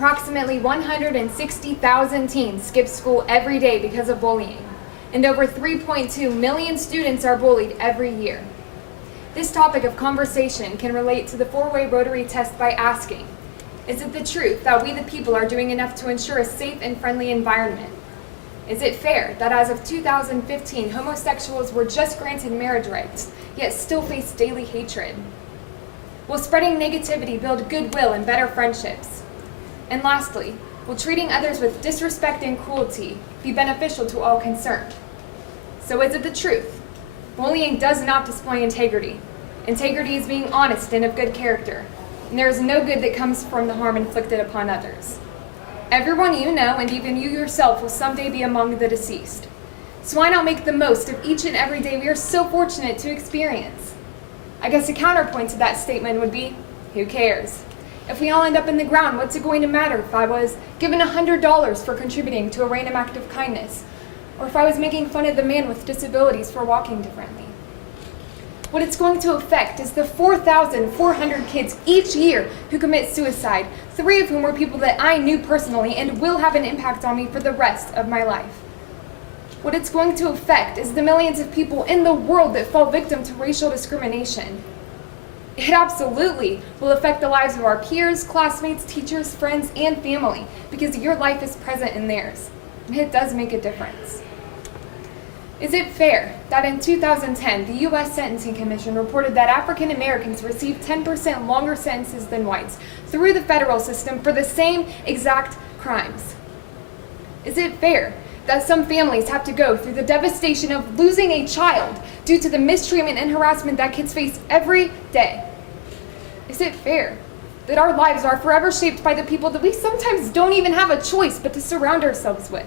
Approximately 160,000 teens skip school every day because of bullying, and over 3.2 million students are bullied every year. This topic of conversation can relate to the four-way Rotary test by asking, is it the truth that we the people are doing enough to ensure a safe and friendly environment? Is it fair that as of 2015, homosexuals were just granted marriage rights, yet still face daily hatred? Will spreading negativity build goodwill and better friendships? And lastly, will treating others with disrespect and cruelty be beneficial to all concerned? So is it the truth? Bullying does not display integrity. Integrity is being honest and of good character, and there is no good that comes from the harm inflicted upon others. Everyone you know, and even you yourself, will someday be among the deceased. So why not make the most of each and every day we are so fortunate to experience? I guess a counterpoint to that statement would be, who cares? If we all end up in the ground, what's it going to matter if I was given $100 for contributing to a random act of kindness? Or if I was making fun of the man with disabilities for walking differently? What it's going to affect is the 4,400 kids each year who commit suicide, 3 of whom were people that I knew personally and will have an impact on me for the rest of my life. What it's going to affect is the millions of people in the world that fall victim to racial discrimination. It absolutely will affect the lives of our peers, classmates, teachers, friends, and family, because your life is present in theirs, and it does make a difference. Is it fair that in 2010, the U.S. Sentencing Commission reported that African Americans received 10% longer sentences than whites through the federal system for the same exact crimes? Is it fair that some families have to go through the devastation of losing a child due to the mistreatment and harassment that kids face every day? Is it fair that our lives are forever shaped by the people that we sometimes don't even have a choice but to surround ourselves with?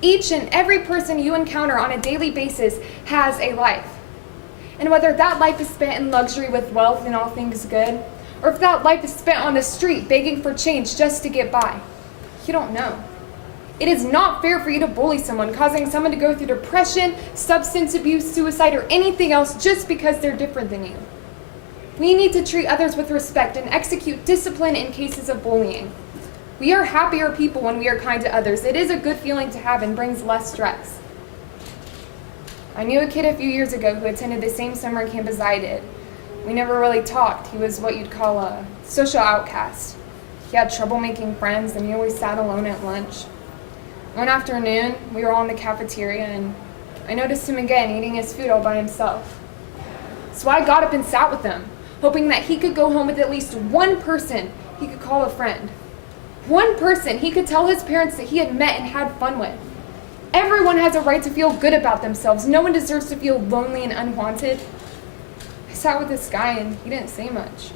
Each and every person you encounter on a daily basis has a life. And whether that life is spent in luxury with wealth and all things good, or if that life is spent on the street begging for change just to get by, you don't know. It is not fair for you to bully someone, causing someone to go through depression, substance abuse, suicide, or anything else just because they're different than you. We need to treat others with respect and execute discipline in cases of bullying. We are happier people when we are kind to others. It is a good feeling to have and brings less stress. I knew a kid a few years ago who attended the same summer camp as I did. We never really talked. He was what you'd call a social outcast. He had trouble making friends, and he always sat alone at lunch. One afternoon, we were all in the cafeteria, and I noticed him again eating his food all by himself. So I got up and sat with him, hoping that he could go home with at least one person he could call a friend. One person he could tell his parents that he had met and had fun with. Everyone has a right to feel good about themselves. No one deserves to feel lonely and unwanted. I sat with this guy and he didn't say much.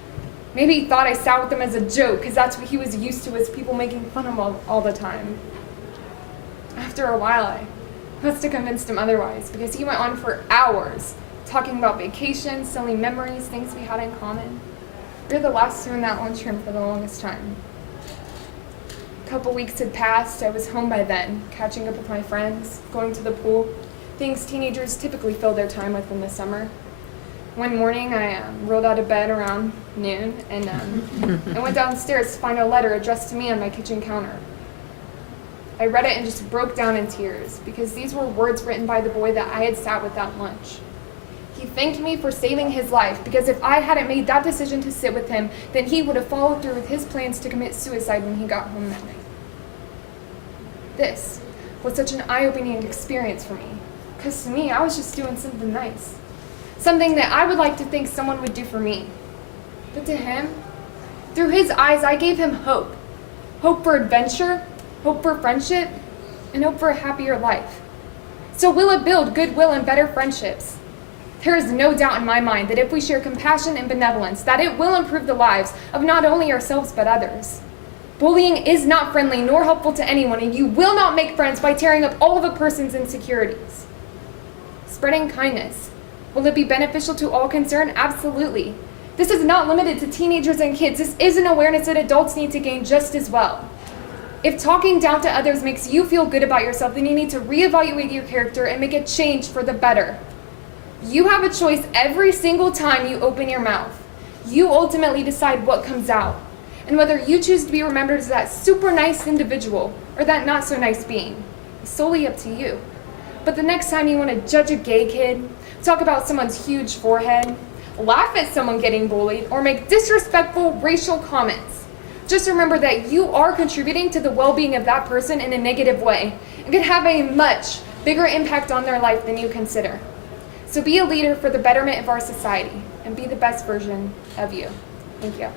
Maybe he thought I sat with him as a joke, because that's what he was used to, is people making fun of him all the time. After a while, I must have convinced him otherwise, because he went on for hours talking about vacations, silly memories, things we had in common. We were the last two in that lunchroom for the longest time. A couple weeks had passed. I was home by then, catching up with my friends, going to the pool, things teenagers typically fill their time with in the summer. One morning, I rolled out of bed around noon, and I went downstairs to find a letter addressed to me on my kitchen counter. I read it and just broke down in tears, because these were words written by the boy that I had sat with at lunch. He thanked me for saving his life, because if I hadn't made that decision to sit with him, then he would have followed through with his plans to commit suicide when he got home that night. This was such an eye-opening experience for me, because to me, I was just doing something nice. Something that I would like to think someone would do for me. But to him, through his eyes, I gave him hope. Hope for adventure, hope for friendship, and hope for a happier life. So will it build goodwill and better friendships? There is no doubt in my mind that if we share compassion and benevolence, that it will improve the lives of not only ourselves but others. Bullying is not friendly nor helpful to anyone, and you will not make friends by tearing up all of a person's insecurities. Spreading kindness. Will it be beneficial to all concerned? Absolutely. This is not limited to teenagers and kids. This is an awareness that adults need to gain just as well. If talking down to others makes you feel good about yourself, then you need to reevaluate your character and make a change for the better. You have a choice every single time you open your mouth. You ultimately decide what comes out. And whether you choose to be remembered as that super nice individual or that not so nice being is solely up to you. But the next time you want to judge a gay kid, talk about someone's huge forehead, laugh at someone getting bullied, or make disrespectful racial comments, just remember that you are contributing to the well-being of that person in a negative way and can have a much bigger impact on their life than you consider. So be a leader for the betterment of our society and be the best version of you. Thank you.